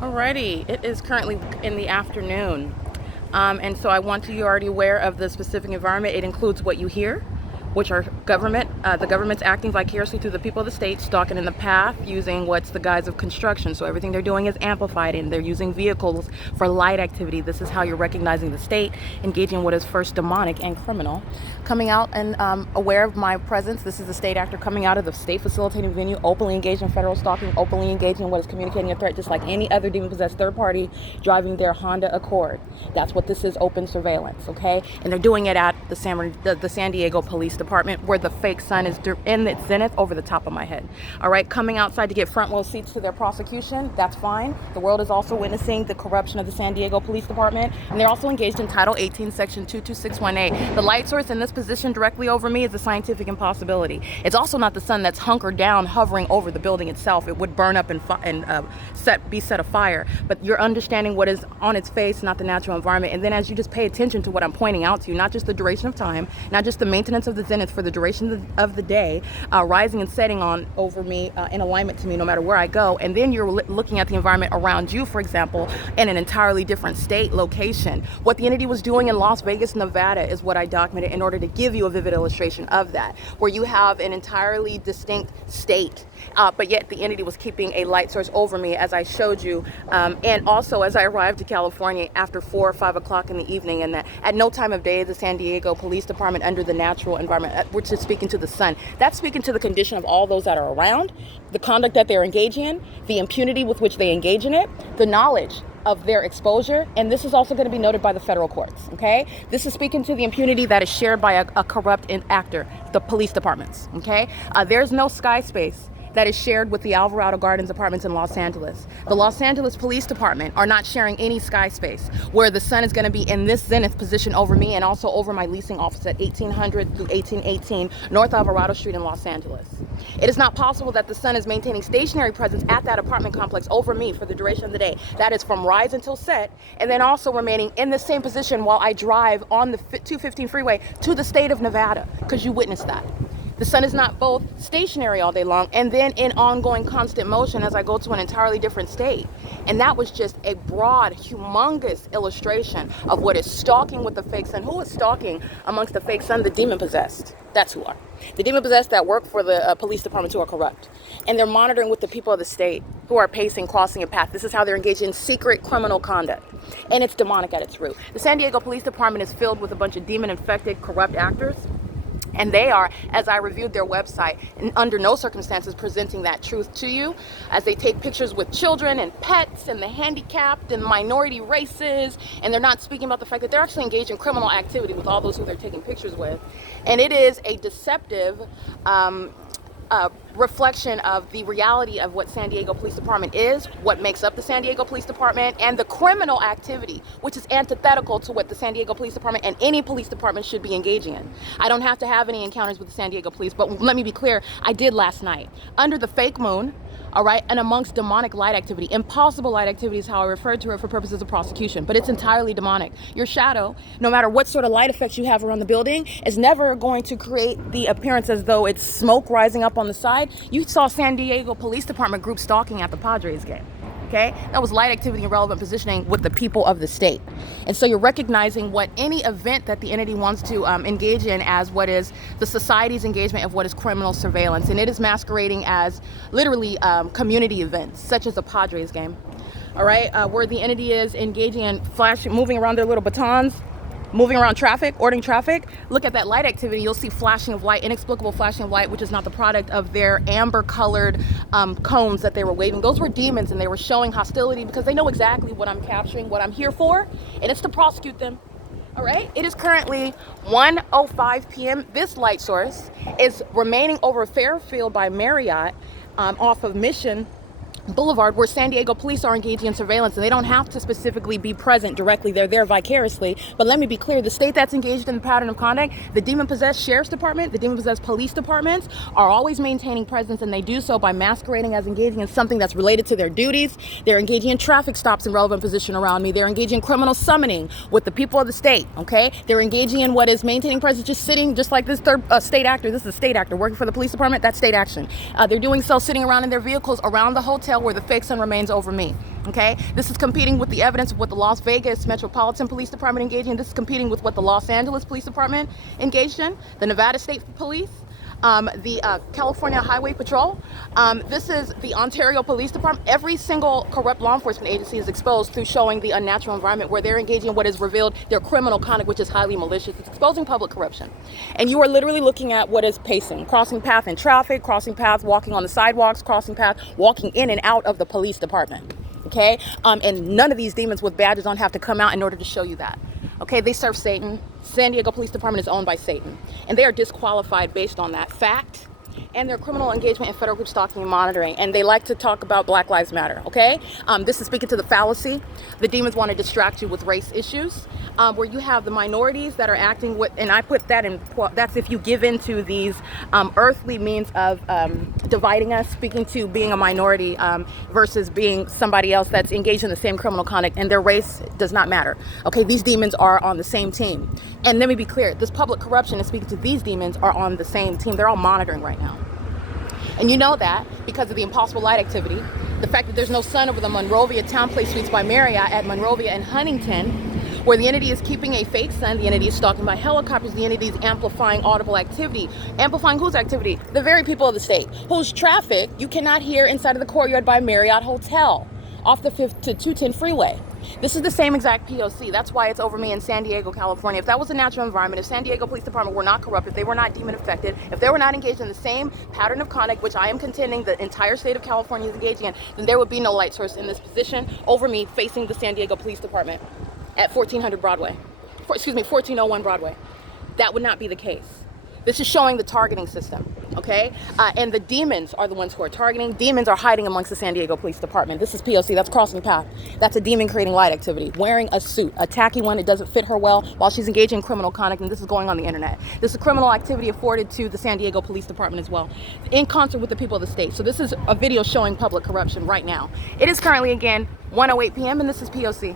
Alrighty, it is currently in the afternoon, and so I want you already aware of the specific environment. It includes what you hear, which are the government's acting vicariously through the people of the state, stalking in the path using what's the guise of construction. So everything they're doing is amplified, and they're using vehicles for light activity. This is how you're recognizing the state engaging what is first demonic and criminal. Coming out and aware of my presence, this is the state actor coming out of the state facilitating venue, openly engaged in federal stalking, openly engaged in what is communicating a threat, just like any other demon-possessed third party driving their Honda Accord. That's what this is, open surveillance, okay? And they're doing it at the San Diego Police Department, where the fake sun is in its zenith over the top of my head. All right, coming outside to get front row seats to their prosecution, that's fine. The world is also witnessing the corruption of the San Diego Police Department, and they're also engaged in Title 18, Section 22618. The light source in this position directly over me is a scientific impossibility. It's also not the sun that's hunkered down, hovering over the building itself. It would burn up and be set afire. But you're understanding what is on its face, not the natural environment. And then as you just pay attention to what I'm pointing out to you, not just the duration of time, not just the maintenance of the zenith for the duration of the day, rising and setting on over me in alignment to me no matter where I go. And then you're looking at the environment around you, for example, in an entirely different state location. What the entity was doing in Las Vegas, Nevada is what I documented in order to give you a vivid illustration of that, where you have an entirely distinct state, but yet the entity was keeping a light source over me, as I showed you. And also, as I arrived to California after 4 or 5 o'clock in the evening, and that at no time of day the San Diego Police Department, under the natural environment, which is speaking to the sun, that's speaking to the condition of all those that are around, the conduct that they're engaging in, the impunity with which they engage in it, the knowledge of their exposure, and this is also going to be noted by the federal courts, okay? This is speaking to the impunity that is shared by a corrupt actor, the police departments, okay? There's no sky space that is shared with the Alvarado Gardens apartments in Los Angeles. The Los Angeles Police Department are not sharing any sky space where the sun is going to be in this zenith position over me and also over my leasing office at 1800 through 1818 North Alvarado Street in Los Angeles. It is not possible that the sun is maintaining stationary presence at that apartment complex over me for the duration of the day. That is from rise until set, and then also remaining in the same position while I drive on the 215 freeway to the state of Nevada, because you witnessed that. The sun is not both stationary all day long and then in ongoing constant motion as I go to an entirely different state. And that was just a broad, humongous illustration of what is stalking with the fake sun. Who is stalking amongst the fake sun? The demon-possessed. That's who are. The demon-possessed that work for the police departments who are corrupt. And they're monitoring with the people of the state who are pacing, crossing a path. This is how they're engaged in secret criminal conduct. And it's demonic at its root. The San Diego Police Department is filled with a bunch of demon-infected, corrupt actors. And they are, as I reviewed their website, under no circumstances presenting that truth to you, as they take pictures with children and pets and the handicapped and minority races, and they're not speaking about the fact that they're actually engaged in criminal activity with all those who they're taking pictures with. And it is a deceptive reflection of the reality of what San Diego Police Department is, what makes up the San Diego Police Department, and the criminal activity, which is antithetical to what the San Diego Police Department and any police department should be engaging in. I don't have to have any encounters with the San Diego Police, but let me be clear, I did last night. Under the fake moon, all right, and amongst demonic light activity. Impossible light activity is how I referred to it for purposes of prosecution, but it's entirely demonic. Your shadow, no matter what sort of light effects you have around the building, is never going to create the appearance as though it's smoke rising up on the side. You saw San Diego Police Department group stalking at the Padres game. Okay, that was light activity and relevant positioning with the people of the state. And so you're recognizing what any event that the entity wants to engage in as what is the society's engagement of what is criminal surveillance. And it is masquerading as literally community events, such as a Padres game. All right, where the entity is engaging in flashing, moving around their little batons, moving around traffic, ordering traffic. Look at that light activity. You'll see flashing of light, inexplicable flashing of light, which is not the product of their amber colored cones that they were waving. Those were demons, and they were showing hostility because they know exactly what I'm capturing, what I'm here for, and it's to prosecute them. All right, it is currently 1:05 p.m. This light source is remaining over Fairfield by Marriott off of Mission Boulevard, where San Diego police are engaging in surveillance, and they don't have to specifically be present directly. They're there vicariously. But let me be clear, the state that's engaged in the pattern of conduct, the demon-possessed sheriff's department, the demon-possessed police departments are always maintaining presence, and they do so by masquerading as engaging in something that's related to their duties. They're engaging in traffic stops in relevant position around me. They're engaging in criminal summoning with the people of the state, okay? They're engaging in what is maintaining presence, just sitting, just like this third state actor. This is a state actor working for the police department. That's state action. They're doing so sitting around in their vehicles around the hotel where the fake sun remains over me. Okay, this is competing with the evidence of what the Las Vegas Metropolitan Police Department engaged in. This is competing with what the Los Angeles Police Department engaged in, the Nevada State Police, the California Highway Patrol. This is the Ontario Police Department. Every single corrupt law enforcement agency is exposed through showing the unnatural environment where they're engaging in what is revealed their criminal conduct, which is highly malicious. It's exposing public corruption. And you are literally looking at what is pacing, crossing path in traffic, crossing path, walking on the sidewalks, crossing path, walking in and out of the police department. Okay, and none of these demons with badges on have to come out in order to show you that. Okay, they serve Satan. San Diego Police Department is owned by Satan, and they are disqualified based on that fact and their criminal engagement in federal group stalking and monitoring. And they like to talk about Black Lives Matter. Okay, this is speaking to the fallacy. The demons want to distract you with race issues, where you have the minorities that are acting with, and I put that in, that's if you give into these earthly means of dividing us, speaking to being a minority versus being somebody else that's engaged in the same criminal conduct, and their race does not matter. Okay, these demons are on the same team. And let me be clear, this public corruption is speaking to these demons are on the same team. They're all monitoring right now. And you know that because of the impossible light activity, the fact that there's no sun over the Monrovia Town Place Suites by Marriott at Monrovia and Huntington, where the entity is keeping a fake sun, the entity is stalking by helicopters, the entity is amplifying audible activity. Amplifying whose activity? The very people of the state, whose traffic you cannot hear inside of the courtyard by Marriott Hotel off the 5th to 210 freeway. This is the same exact P.O.C. That's why it's over me in San Diego, California. If that was a natural environment, if San Diego Police Department were not corrupt, if they were not demon affected, if they were not engaged in the same pattern of conduct, which I am contending the entire state of California is engaging in, then there would be no light source in this position over me facing the San Diego Police Department at 1400 Broadway. 1401 Broadway. That would not be the case. This is showing the targeting system, okay? And the demons are the ones who are targeting. Demons are hiding amongst the San Diego Police Department. This is P.O.C. That's crossing path. That's a demon creating light activity. Wearing a suit, a tacky one. It doesn't fit her well while she's engaging in criminal conduct, and this is going on the internet. This is criminal activity afforded to the San Diego Police Department as well, in concert with the people of the state. So this is a video showing public corruption right now. It is currently, again, 1:08 p.m., and this is P.O.C.